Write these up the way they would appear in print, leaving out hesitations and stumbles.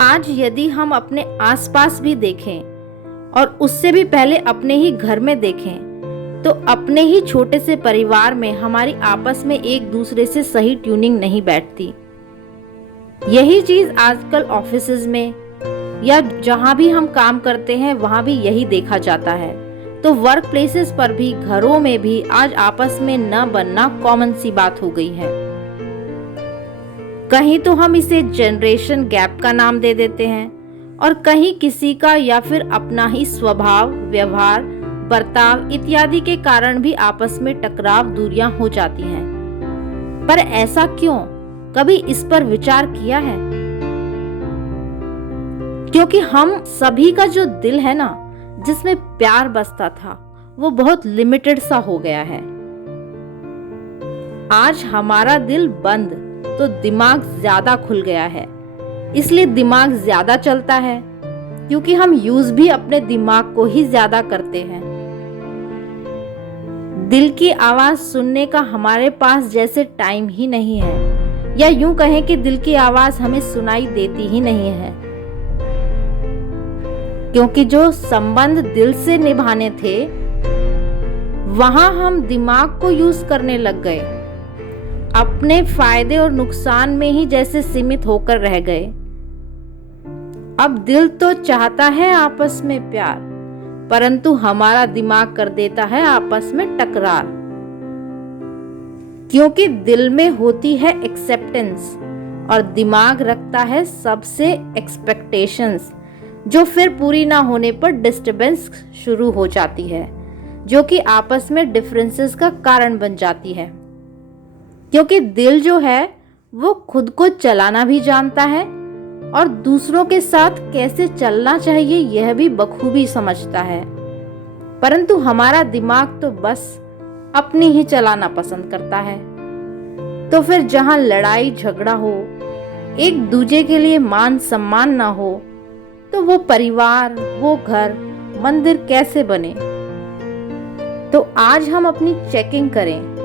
आज यदि हम अपने आसपास भी देखें और उससे भी पहले अपने ही घर में देखें, तो अपने ही छोटे से परिवार में हमारी आपस में एक दूसरे से सही ट्यूनिंग नहीं बैठती। यही चीज आजकल ऑफिसेज में या जहां भी हम काम करते हैं वहां भी यही देखा जाता है। तो वर्क प्लेसेस पर भी, घरों में भी आज आपस में न बनना कॉमन सी बात हो गई है। कहीं तो हम इसे जनरेशन गैप का नाम दे देते हैं और कहीं किसी का या फिर अपना ही स्वभाव, व्यवहार, बर्ताव इत्यादि के कारण भी आपस में टकराव, दूरियां हो जाती हैं। पर ऐसा क्यों? कभी इस पर विचार किया है? क्योंकि हम सभी का जो दिल है ना, जिसमें प्यार बसता था, वो बहुत लिमिटेड सा हो गया है। आज हमारा दिल बंद तो दिमाग ज्यादा खुल गया है। इसलिए दिमाग ज्यादा चलता है, क्योंकि हम यूज भी अपने दिमाग को ही ज्यादा करते हैं। दिल की आवाज सुनने का हमारे पास जैसे टाइम ही नहीं है, या यूं कहें कि दिल की आवाज हमें सुनाई देती ही नहीं है। क्योंकि जो संबंध दिल से निभाने थे, वहां हम दिमाग को यूज करने लग गए, अपने फायदे और नुकसान में ही जैसे सीमित होकर रह गए। अब दिल तो चाहता है आपस में प्यार, परंतु हमारा दिमाग कर देता है आपस में टकरार। क्योंकि दिल में होती है एक्सेप्टेंस और दिमाग रखता है सबसे एक्सपेक्टेशंस, जो फिर पूरी ना होने पर डिस्टरबेंस शुरू हो जाती है, जो कि आपस में डिफरेंसेस का कारण बन जाती है। क्योंकि दिल जो है वो खुद को चलाना भी जानता है और दूसरों के साथ कैसे चलना चाहिए यह भी बखूबी समझता है, परंतु हमारा दिमाग तो बस अपनी ही चलाना पसंद करता है। तो फिर जहां लड़ाई झगड़ा हो, एक दूजे के लिए मान सम्मान ना हो, तो वो परिवार, वो घर, मंदिर कैसे बने? तो आज हम अपनी चेकिंग करें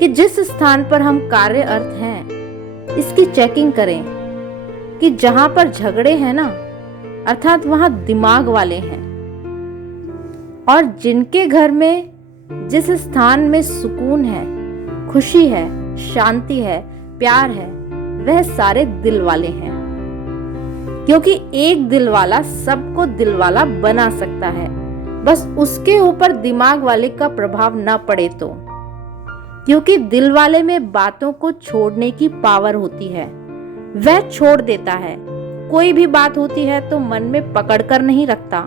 कि जिस स्थान पर हम कार्यरत हैं, इसकी चेकिंग करें कि जहां पर झगड़े हैं ना, अर्थात वहां दिमाग वाले हैं, और जिनके घर में, जिस स्थान में सुकून है, खुशी है, शांति है, प्यार है, वह सारे दिल वाले हैं। क्योंकि एक दिल वाला सबको दिल वाला बना सकता है, बस उसके ऊपर दिमाग वाले का प्रभाव ना पड़े तो। क्योंकि दिल वाले में बातों को छोड़ने की पावर होती है, वह छोड़ देता है। कोई भी बात होती है तो मन में पकड़ कर नहीं रखता।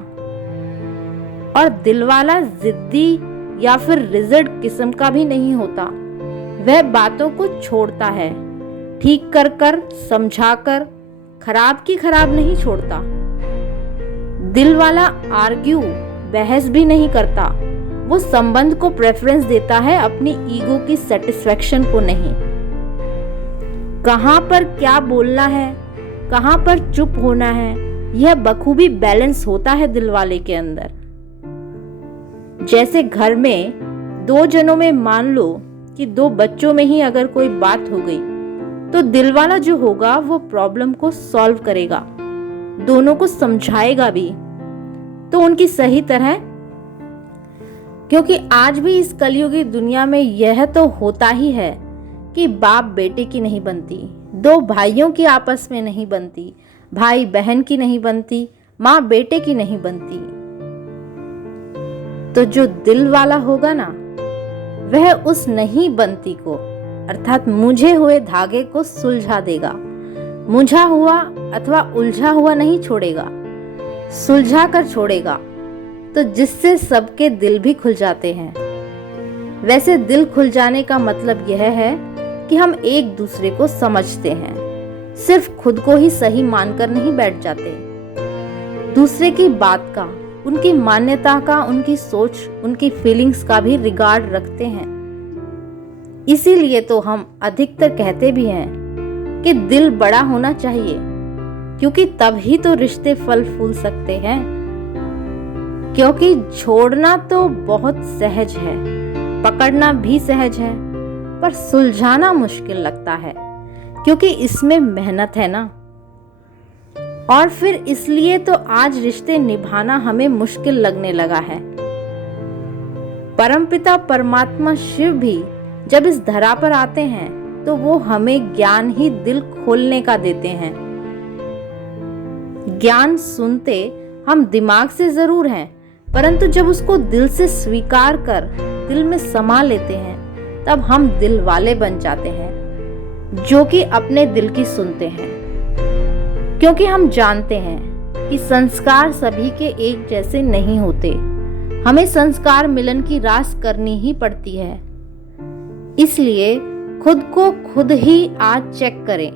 और दिल वाला जिद्दी या फिर रिजिड किस्म का भी नहीं होता, वह बातों को छोड़ता है, ठीक कर कर, समझा कर, खराब की खराब नहीं छोड़ता। दिल वाला आर्ग्यू, बहस भी नहीं करता, वो संबंध को प्रेफरेंस देता है, अपनी ईगो की सेटिस्फेक्शन को नहीं। कहां पर क्या बोलना है, कहां पर चुप होना है, यह बखूबी बैलेंस होता है दिल वाले के अंदर। जैसे घर में दो जनों में मान लो कि दो बच्चों में ही अगर कोई बात हो गई, तो दिल वाला जो होगा वो प्रॉब्लम को सॉल्व करेगा, दोनों को समझाएगा भी, तो उनकी सही तरह। क्योंकि आज भी इस कलयुगी दुनिया में यह तो होता ही है कि बाप बेटे की नहीं बनती, दो भाइयों की आपस में नहीं बनती, भाई बहन की नहीं बनती, माँ बेटे की नहीं बनती। तो जो दिल वाला होगा ना, वह उस नहीं बनती को, अर्थात मुझे हुए धागे को सुलझा देगा। मुझा हुआ अथवा उलझा हुआ नहीं छोड़ेगा, सुलझा कर छोड़ेगा, तो जिससे सबके दिल भी खुल जाते हैं। वैसे दिल खुल जाने का मतलब यह है कि हम एक दूसरे को समझते हैं, सिर्फ खुद को ही सही मानकर नहीं बैठ जाते, दूसरे की बात का, उनकी मान्यता का, उनकी सोच, उनकी फीलिंग्स का भी रिगार्ड रखते हैं। इसीलिए तो हम अधिकतर कहते भी हैं कि दिल बड़ा होना चाहिए, क्योंकि तब ही तो रिश्ते फल फूल सकते हैं। क्योंकि छोड़ना तो बहुत सहज है, पकड़ना भी सहज है, पर सुलझाना मुश्किल लगता है, क्योंकि इसमें मेहनत है ना। और फिर इसलिए तो आज रिश्ते निभाना हमें मुश्किल लगने लगा है। परमपिता परमात्मा शिव भी जब इस धरा पर आते हैं तो वो हमें ज्ञान ही दिल खोलने का देते हैं। ज्ञान सुनते हम दिमाग से जरूर हैं, परंतु जब उसको दिल से स्वीकार कर दिल में समा लेते हैं तब हम दिल वाले बन जाते हैं, जो कि अपने दिल की सुनते हैं। क्योंकि हम जानते हैं कि संस्कार सभी के एक जैसे नहीं होते। हमें संस्कार मिलन की रास करनी ही पड़ती है। इसलिए खुद को खुद ही आज चेक करें